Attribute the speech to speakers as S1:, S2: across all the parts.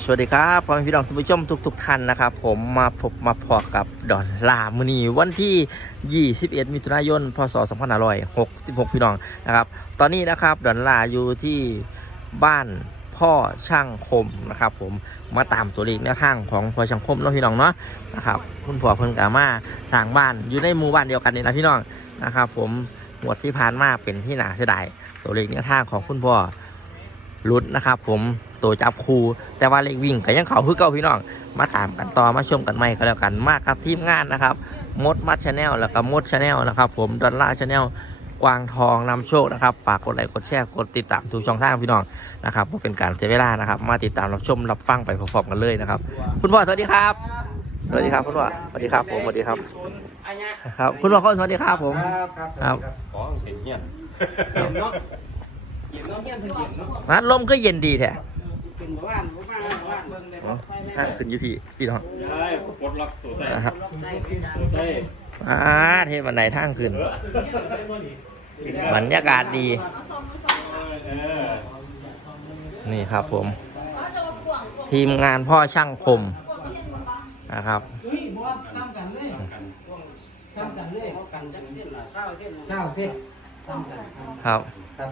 S1: วัสดีครับพ่อแม่พี่น้องท่านผู้ชมทุกท่านนะครับผมมาพบมาพอกับดอนลามือนีวันที่21มิถุนายนพศ2566พี่น้องนะครับตอนนี้นะครับดอนลาอยู่ที่บ้านพ่อช่างคมนะครับผมมาตามตัวเลขแนวทางของพ่อช่างคมเนาะพี่น้องเนาะนะครับคุณพ่อเพิ่นกามาทางบ้านอยู่ในหมู่บ้านเดียวกันนี่นะพี่น้องนะครับผมหมวดที่ผ่านมาเป็นที่น่าเสียดายตัวเลขแนวทางของคุณพ่อรุดนะครับผมตัวจับคูแต่ว่าเลขวิ่งก็ยังเขาคือเก่าพี่น้องมาตามกันต่อมาชมกันใหม่ก็แล้วกันมากกับทีมงานนะครับมดมัดชาแนลแล้วก็มดชาแนลนะครับผมดอลลาร์ชาแนลกวางทองนำโชคนะครับฝากกดไลค์กดแชร์กดติดตามทุกช่องทางพี่น้องนะครับเพื่อเป็นการเสียเวลานะครับมาติดตามรับชมรับฟังไปพร้อมๆกันเลยนะครับคุณพ่อสวัสดีครับสวัสดีครับคุณพ่อสวัสดีครับผมสวัสดีครับครับคุณพ่อสวัสดีครับผมครับ
S2: ขอเห็นเงี้ย
S3: เย็นเนาะเย็นเนาะเย็นเพิ่นเย็นเนาะ
S1: มาลมก็เย็นดีแท้
S3: เป็นบ้านเบิ่งเลยครับ
S1: ถ้าขึ้นอยู่พี่น้อง
S2: ใช่ปลดล็อกตัวใต้
S1: นะครับ
S2: ตัวใต้
S1: เทศวันไหนทางขึ้นบรรยากาศดี
S2: เออ
S1: นี่ครับผม ทีมงานพ่อช่างคมนะครับ
S3: เฮ้ยบ่ซ้ำกันเลยซ้ำกันเลยกันจักเส้นละ20 เส้นซ้ำกัน
S1: ครับ
S3: ครับ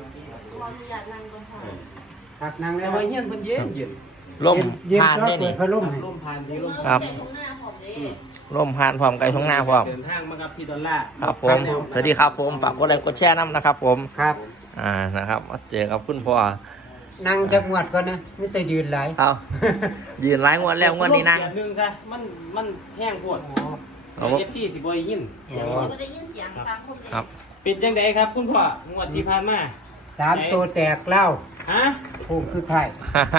S3: หักนางแล้วว่าเฮียนเพิ่นเย็นเย็น
S1: ล่มผ่านได้นี่
S3: พัดลมลมผ่านดีลม
S1: ครับล่มผ่านพร้อมไกลท้องหน้าพร้อม
S3: เดินทางมากับพี่ดอลลาร์
S1: ครับผมสวัสดีครับผมฝากกดไลค์กดแชร์น้ำนะครับผม
S3: ครับ
S1: นะครับมาเจอกับคุณพ่อ
S3: นั่งจักงวดก่อนนะไม่แต่ยืนหลาย
S1: เอายืนไล่งวดแล้วงวดนี้นั่ง
S3: นึงซะมันแห้งโพด
S1: เอา
S3: FC สิบ่ได้ยิน
S4: ไม่ได้ยินเสียงตามคนเลย
S1: ครับ
S3: เป็นจังไดครับคุณพ่องวดที่ผ่านมา
S5: 3 ตัวแตกเล่า
S3: ฮะ
S5: โค้งสุดท้าย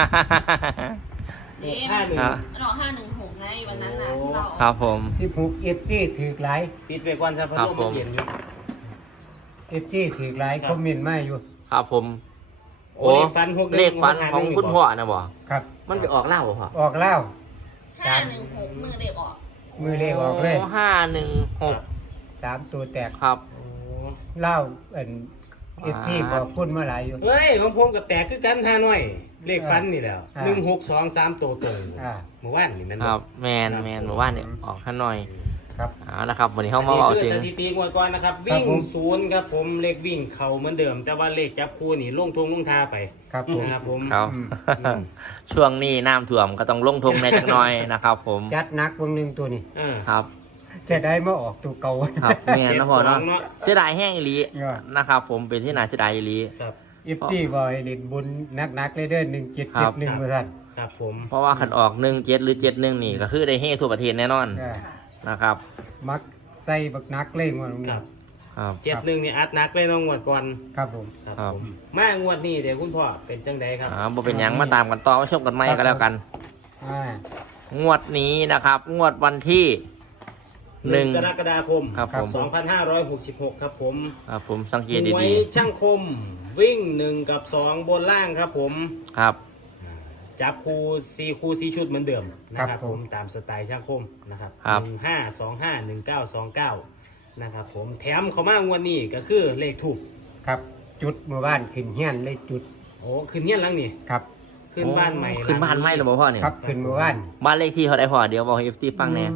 S4: เอ๊ะ
S3: 51
S4: หนอ516ไงวันนั้นน่ะที่เรา
S1: ครับผม
S5: 16 FC ถือหลาย
S3: ปิดไปก่อนซะพัดลมมันเย็นอยู่
S5: FC ถือหลายคอมเมนต์มาอยู่
S1: ครับผม
S3: โอ้เลขฟันพวกนี้
S1: เลขฟันของคุณพ่อนะบ่
S5: ครับ
S1: มันไปออกเหล้าพ่อ
S5: ออกเล่า
S4: 516มือเด็กออก
S5: มือเลขออกเลย
S1: 516
S5: 3 ตัวแตก
S1: ครับ
S3: โอ้
S5: เล่าFC บอกพูดมาหลายอยู่
S3: เฮ้ยของผมก็แตกคือกันหาหน่อย เลขฟันนี่แหล้ว
S5: อ่า
S3: 1623ตัวตรง
S5: อ่า
S3: เมื่อวานนี่แมัน
S1: ครับแมนเมื่อวานเนี่ยออกข้างหน่อย
S5: ครับ
S1: เอาละครับวันนี้
S3: อั
S1: เข้าน มา
S3: นี้
S1: เบา
S3: คือ
S1: ถึง
S3: สถิติงวดก่อนนะครับ
S5: ครับ
S3: วิ่ง
S5: ผม
S3: ศูนย์ครับผมเลขวิ่งเข่าเหมือนเดิม แต่ว่าเลขจับคู่นี่ลงทงลงทาไป
S5: ครับผม
S3: นะครับผม
S1: ครับ
S5: อืม
S1: ช่วงนี้น้ำท่วมก็ต้องลงทงในจักหน่อยนะครับผม
S5: จัดหนักวงหนึงตัวนี้
S3: อ่า
S1: ครับ
S5: จะได้มาออกตัวเก่า
S1: ครับเมียนนะพ่อเนาะ
S3: 72เนาะ
S1: เสียดายแห้งอีหลี
S5: เออ
S1: นะครับผมเป็นที่น่าเสียดายอีหลี
S3: ครับ
S5: FC บอกให้เล่นบุญหนักๆเลยเด้อ
S1: ครับ
S5: 1771เมื่อท่าน
S3: ครับผม
S1: เพราะว่าขันออก17หรือ71นี่ก็คือได้เฮทั่วประเทศแน่นอน
S5: อ่า
S1: นะครับ
S5: มักใส่บักหนักเลยงวดนี้
S3: ครับ
S1: ครับ
S3: 71นี่อัดหนักเลยเน้องงวดก่อน
S5: ครับผม
S3: ครับ
S1: ครับ
S3: ผมมางวดนี้เดี๋ยวคุณพ่อเป็นจังไดครับ
S1: บ่เป็นหยังมาตามกันต่อมาชมกันใหม่ก็แล้วกัน
S5: อ่าง
S1: วดนี้นะครับ งวดวันที่
S3: 1 กรกฎาคม
S1: ครับผม
S3: 2566 ครับผม
S1: ครับผมสังเกต
S3: หวย
S1: ดี
S3: ช่างคมวิ่ง1กับ2บนล่างครับผม
S1: ๆครับ
S3: จับคู่4ชุดเหมือนเดิมนะครับผมตามสไตล์ช่างคมนะครับ
S1: ครับ
S3: 15251929นะครับผมแถมเขามางวดนี้ก็คือเลขถูก
S5: ครับจุดเมื่อบ้านขึ้นเฮียนเลยจุด
S3: โอ้ขึ้นเงี้ยนหลังนี่
S5: ครับ
S3: ขึ้นบ้านใหม่
S1: ขึ้นบ้านใหม่หรือเปล่าพ่อเนี่ย
S5: ครับขึ้นเมื่อบ้าน
S1: บ้านเลขที่เขาได้พ่อเดี๋ยวบอกให้ FT ฟังแน่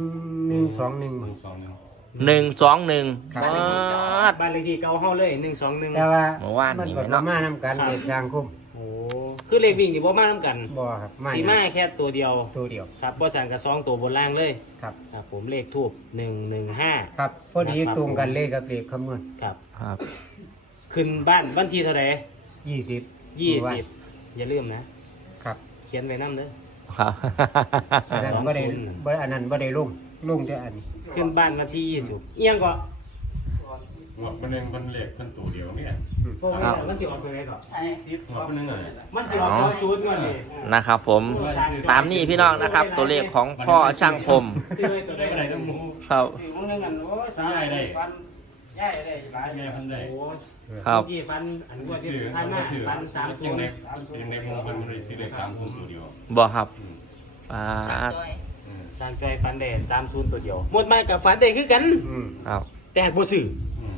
S5: 121
S1: 121
S5: ครับ
S3: บ้านเลขที่เก่าเฮาเลย121
S5: แต่ว่า
S1: เมื่อวาน
S5: มัน
S1: นี่
S5: ก็
S1: เนาะ
S5: มานำกันเด็กทางคุ้ม
S3: โอ้คือเลขวิ่งนี่บ่มานํกัน
S5: บ่ครับมา
S3: สีมาแค่ตัวเดียว
S5: ตัวเดียว
S3: ครับบ่สั่งกับ2ตัวบนล่างเลย
S5: ครับ
S3: ครับผมเลขทูบ115
S5: ครับพอดีตรงกันเลขกับเลขคำนวณ
S3: ครับ
S1: ครับ
S3: ขึ้นบ้านวันที่เท่าไหร่
S5: 20
S3: 20อย่าลืมนะ
S5: ครับ
S3: เขียนไว้นำเด้อ
S1: ครับ
S5: อันนั้นบ่ได้บ่อันนั้นบ่ได้ลงแต่อันนี้
S3: ขึ้นบ้านวันที่20เอียงก็
S2: หัวมันเองมันเหล็กมันตัวเดียวเนี่ย
S3: พวกนี้มันสิออกตัวไหนก่อน
S2: หัวมันยังไง
S3: มันสิออกตัวศูนย์ก่อนนี่
S1: นะครับผมตามนี้พี่น้องนะครับ ตัวเลขของพ่อช่างคม
S3: ซื้อไว้ตัวใด
S2: ได้
S3: ก็
S2: อะไร
S3: ได้
S2: น้ำมู
S1: ครับ
S3: ซื้อมื้อนึงอันโอ้
S2: ใช่ได้
S3: ฟันย้ายได้หลาย
S2: แม่พันได้
S3: โอ้
S1: ครับ
S3: ที่ฟันอันว่าที่
S2: ซื้อ
S3: ทานมา
S2: ซื้อ
S3: ฟัน3
S2: ยังใน
S3: 0
S2: ยังในมงมันเลยซื้อเลข30ตัวเดียว
S1: บอกครับอ่า
S4: จอย
S3: สร้างจอยฟันได้30ตัวเดียวหมดมากับฟันได้คือกัน
S5: อืม
S1: ครับ
S3: แต่บ่ซื้อ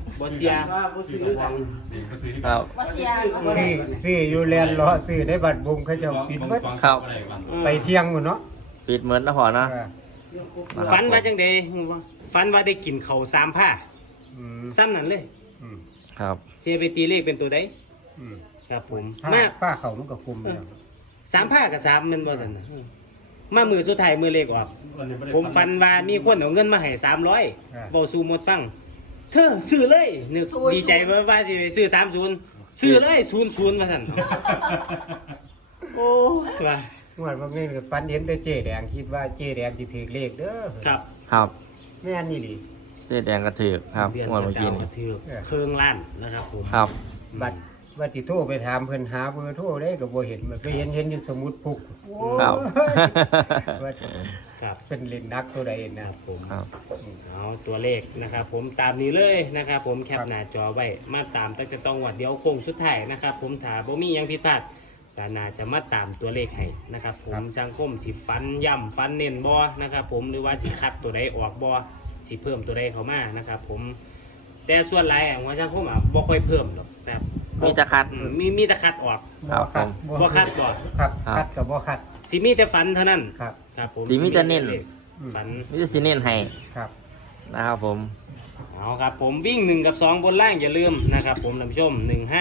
S3: บ่เสียว่าบ่ซื้อกัน
S2: นี่ก็ซื้อที่
S1: ครับ
S4: ว่าเสีย
S5: ซื้ออยู่แลนด์รอซื้อในบัตรบุงเขาเจะปิดหมด
S1: ครับ
S5: ไปเที่ยงหมดเนาะ
S1: ปิดเหมือนนะพอนะ
S5: เออ
S1: นะครับ
S3: ฝันว่าจังได๋ฝันว่าได้กินข้าว3ผ้า
S5: อืม
S3: ซ้ำนั่นเลย
S5: อืม
S1: ครับ
S3: เสียไปตีเลขเป็นตัวใด
S5: อืม
S3: ครับผม
S5: ถ้า
S3: มา
S5: ป้าเขามันก็คุมแล้ว
S3: 3ผ้ากับ3มันบ่ซั่นน่ะมามือสุดท้ายมือเลขออกผมฝันว่ามีคนเอาเงินมาให้300บ่สู่หมดฟังเธอซื้อเลยนึกดีใจว่าสิไปซื้อ30ซื้อเลย00ว่าซั่นโอ้ว่า
S5: งวดบางนี้ก็ปันเห็นแต่เจ๊แดงคิดว่าเจ๊แดงสิถือเลขเด้อ
S3: ครับ
S1: ครับ
S5: แม่นนี่ดิ
S1: เจ๊แดงกระถือกครับ
S3: เดือน
S1: งวดเมื่อกี้
S3: ก
S1: นี่
S3: ระถือเครื่องล้านนะครับผม
S1: ครับ
S5: บัตรว่าสิโทรไปถามเพิ่นหาเบอร์โทรได้ก็บ่เห็นมันก็เห็นอยู่สมุดปุก
S1: ครับ
S5: ว่า
S3: ครับ
S5: เป็นเล่นนักตัวใด
S3: ค
S5: นะ
S3: รับผม
S1: ครับ
S3: เอาตัวเลขนะครับผมตามนี้เลยนะครับผมแคปหน้าจอไว้มาตามตั้งแต่ต้องวัดเดียวโค้งสุดท้ายนะครับผมถ้าบ่มีหยังผิดพลาดก็น่าจะมาตามตัวเลขให้นะครับผมสังคมสิฟันย่ำฟันเน้นบ่นะครับผมหรือว่าสิคัดตัวใดออกบ่สิเพิ่มตัวใดเข้ามานะครับผมแต่ส่วนหลายหัวสังคมบ่ค่อยเพิ่มหรอกแต่
S1: มีแตะคัด
S3: มีแต่คัดออก
S1: ครับผม
S3: บ่คัดบ่
S5: ครับคัดกับบ่คัด
S3: สิมีแต่ฟันเท่านั้น
S5: ครับ
S3: ครับผม
S1: สิมีแต่เน้น
S3: ฝัน
S1: มิจะซีเน้นให้
S5: ครับ
S1: นะครับผม
S3: เอาครับผมวิ่ง1 กับ 2 บนล่างอย่าลืมนะครับผมท่านผู้ชม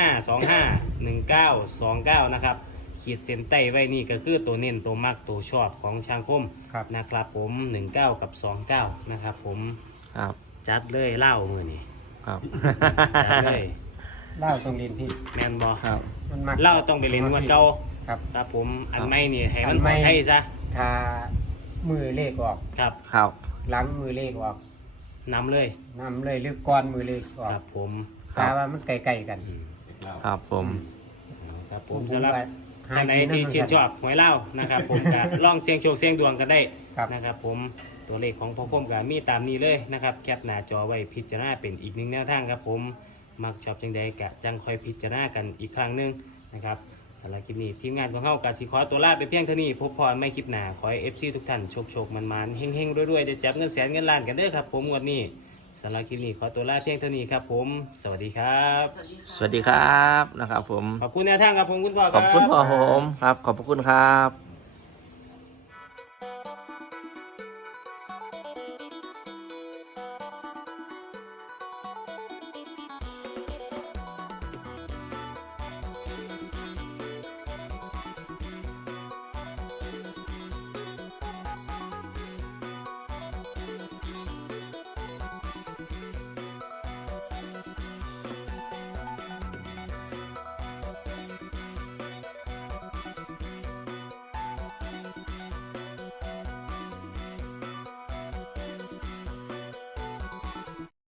S3: 15251929นะครับขีดเส้นใต้ไว้นี่ก็คือตัวเน้นตัวมักตัวชอบของช่างคม
S5: ครับ
S3: นะครับผม19กับ29นะครับผม
S1: ครับ
S3: จัดเลยเล่ามือนี่
S1: ครับ
S3: จัดเลย
S5: เล่าตรงเรียนพี่
S3: แมนบอ
S1: ครับ
S5: มันมัก
S3: เล่าต้องไปเล่นงวดเก่า
S5: ครับ
S3: ครับผมอันไม่นี่ให้
S5: อั
S3: มัน
S5: นใหม่
S3: ให้ซะ
S5: ทามือเลขออก
S3: ครับ
S1: ครับ
S5: หลังมือเลขออก
S3: นำเลย
S5: นำเลยหรือก้อนมือเลขออ
S3: ครั
S5: ก
S3: บผม
S5: ตาว่ามันใกล้ๆกัน
S3: อืม
S1: ครับผม
S3: เอาครับผมสำหรับ
S5: ว่า
S3: ท่านไหนที่ชื่นชอบหวยเล่านะครับ ผมก็ลองเสี่ยงโชคเสี่ยงดวงกันได้
S5: ครับ
S3: นะครับผมตัวเลขของพ่อคมกับมีตามนี้เลยนะครับแคปหน้าจอไว้พิจารณาเป็นอีกหนึ่งแนวทางครับผมมักชอบจังใดกะจังคอยพิจารณากันอีกครั้งหนึงนะครับสำหรับคลิปนี้ทีมงานของเฮากะสิขอตัวลาไปเพียงเท่านี้พบพรไม่คลิปหน้าขอให้ FC ทุกท่านโชคๆมันๆเฮงๆรวยๆได้จับเงินแสนเงินล้านกันเด้อครับผมวันนี้สำหรับคลิปนี้ขอตัวลาเพียงเท่านี้ครับผมสวัสดีครับ
S1: สวัสดีครับนะครับผม
S3: ขอบคุณแนวทางครับผมคุณพ่อค
S1: ข
S3: รั
S1: อบคุณพ่อผมครับ ขอบพระคุณครับ